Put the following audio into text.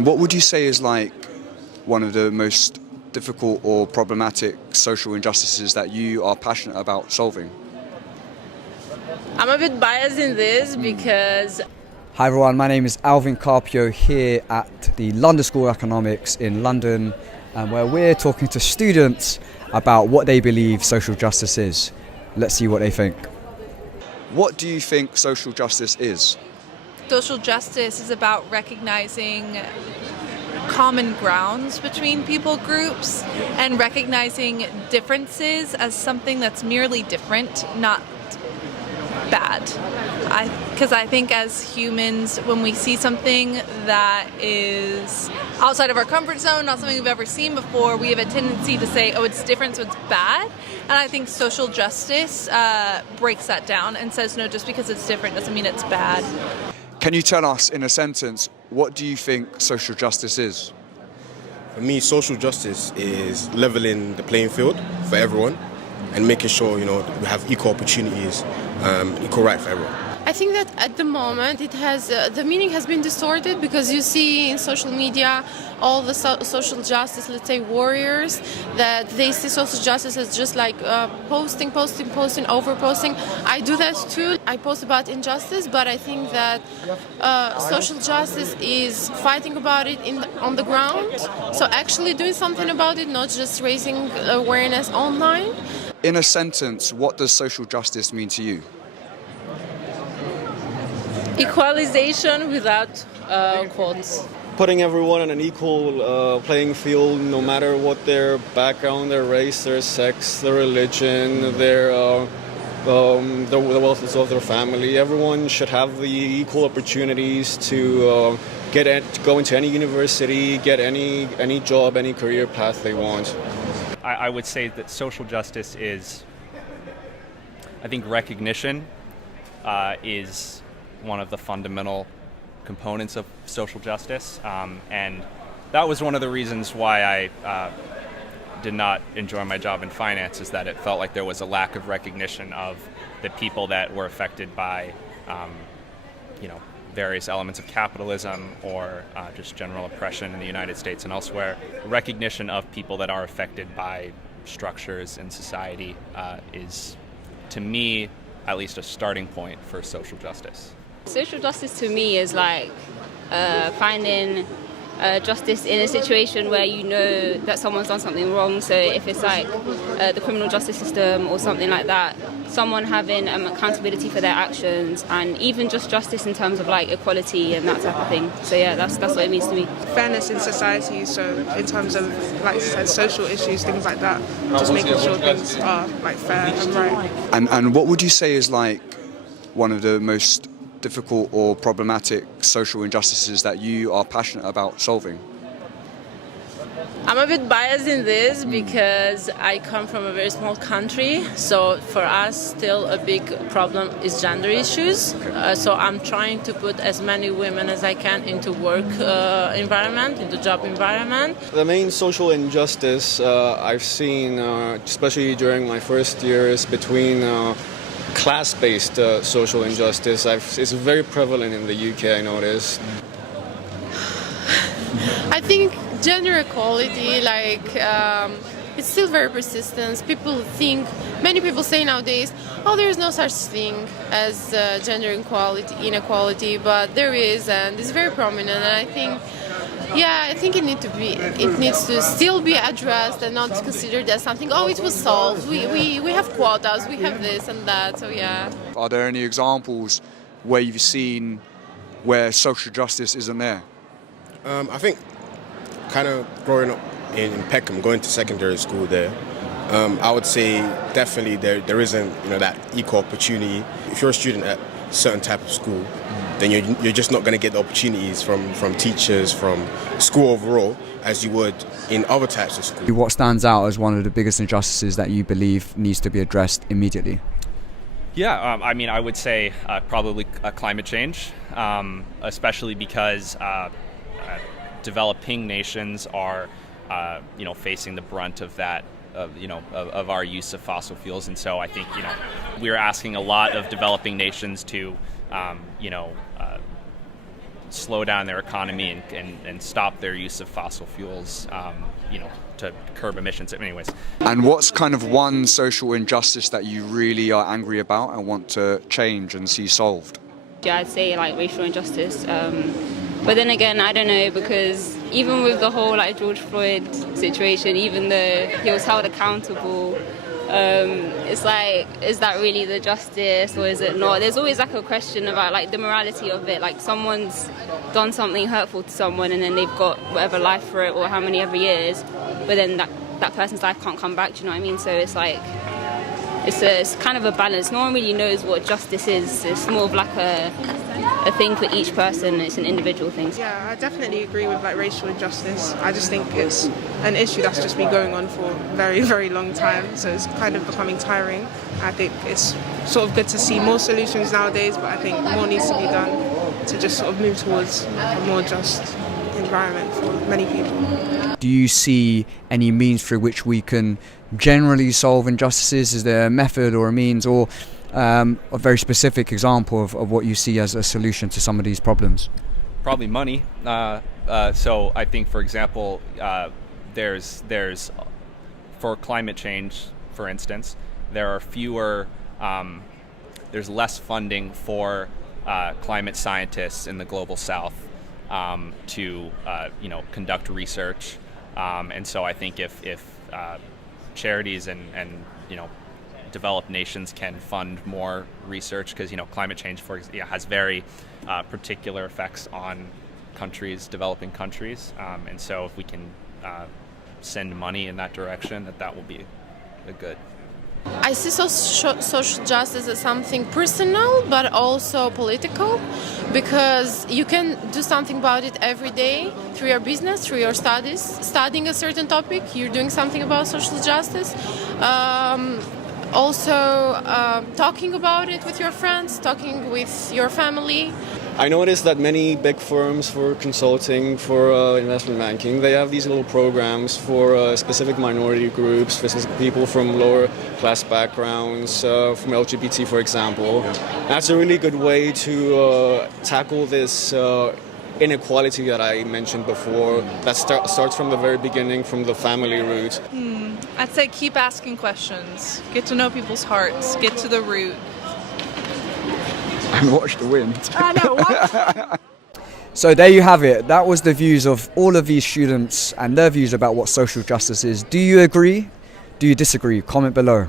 What would you say is like one of the most difficult or problematic social injustices that you are passionate about solving? I'm a bit biased in this because... Hi everyone, my name is ALVIN CARPIO here at the London School of Economics in London, where we're talking to students about what they believe social justice is. Let's see what they think. What do you think social justice is? Social justice is about recognizing common grounds between people groups and recognizing differences as something that's merely different, not bad. Because I think as humans, when we see something that is outside of our comfort zone, not something we've ever seen before, we have a tendency to say, oh, it's different, so it's bad. And I think social justice breaks that down and says, no, just because it's different doesn't mean it's bad. Can you tell us in a sentence, what do you think social justice is? For me, social justice is leveling the playing field for everyone and making sure, we have equal opportunities, equal right for everyone. I think that at the moment it has the meaning has been distorted because you see in social media all the social justice, let's say, warriors, that they see social justice as just like posting, overposting. I do that too. I post about injustice, but I think that social justice is fighting about it on the ground. So actually doing something about it, not just raising awareness online. In a sentence, what does social justice mean to you? Equalization without quotes. Putting everyone on an equal playing field, no matter what their background, their race, their sex, their religion, the wealth of their family. Everyone should have the equal opportunities to go into any university, get any job, any career path they want. I would say that social justice is, I think recognition is one of the fundamental components of social justice, and that was one of the reasons why I did not enjoy my job in finance, is that it felt like there was a lack of recognition of the people that were affected by various elements of capitalism or just general oppression in the United States and elsewhere. Recognition of people that are affected by structures in society is, to me, at least a starting point for social justice. Social justice to me is like finding justice in a situation where you know that someone's done something wrong. So if it's like the criminal justice system or something like that, someone having accountability for their actions, and even just justice in terms of like equality and that type of thing. So yeah, that's what it means to me. Fairness in society, so in terms of, like you said, social issues, things like that, just making sure things are like fair and right. And what would you say is like one of the most difficult or problematic social injustices that you are passionate about solving? I'm a bit biased in this because I come from a very small country, so for us still a big problem is gender issues. So I'm trying to put as many women as I can into work environment, into job environment. The main social injustice I've seen, especially during my first years, between class-based social injustice is very prevalent in the UK, I noticed. I think gender equality, it's still very persistent. Many people say nowadays, oh, there is no such thing as gender inequality, but there is, and it's very prominent. And I think it needs to still be addressed and not considered as something, oh, it was solved. We have quotas, we have this and that, so yeah. Are there any examples where you've seen where social justice isn't there? I think kind of growing up in Peckham, going to secondary school there, I would say definitely there isn't that equal opportunity. If you're a student at a certain type of school, then you're just not going to get the opportunities from teachers, from school overall, as you would in other types of schools. What stands out as one of the biggest injustices that you believe needs to be addressed immediately? Yeah, I would say probably climate change, especially because developing nations are, facing the brunt of that, of our use of fossil fuels, and so I think we're asking a lot of developing nations to slow down their economy and stop their use of fossil fuels, to curb emissions. Anyways. And what's kind of one social injustice that you really are angry about and want to change and see solved? Yeah, I'd say like racial injustice. But then again, I don't know, because even with the whole like George Floyd situation, even though he was held accountable, it's like, is that really the justice or is it not? There's always like a question about like the morality of it. Like someone's done something hurtful to someone and then they've got whatever life for it or how many ever years, but then that person's life can't come back. Do you know what I mean? So it's like it's kind of a balance. No one really knows what justice is. It's more of like a thing for each person. It's an individual thing. Yeah, I definitely agree with like racial injustice. I just think it's an issue that's just been going on for a very, very long time. So it's kind of becoming tiring. I think it's sort of good to see more solutions nowadays, but I think more needs to be done to just sort of move towards a more just environment for many people. Do you see any means through which we can generally solve injustices? Is there a method or a means or a very specific example of what you see as a solution to some of these problems? Probably money. So I think, for example, there's for climate change, for instance, there are there's less funding for climate scientists in the global south to conduct research, and so I think if charities and developed nations can fund more research, because climate change has very particular effects on developing countries, and so if we can send money in that direction, that will be a good. I see social justice as something personal but also political, because you can do something about it every day through your business, through your studies. Studying a certain topic, you're doing something about social justice. Talking about it with your friends, talking with your family. I noticed that many big firms for consulting, for investment banking, they have these little programs for specific minority groups, specific people from lower class backgrounds, from LGBT, for example. That's a really good way to tackle this inequality that I mentioned before, that starts from the very beginning, from the family root. I'd say keep asking questions, get to know people's hearts, get to the root. And watch the wind. I know, what? So there you have it. That was the views of all of these students and their views about what social justice is. Do you agree? Do you disagree? Comment below.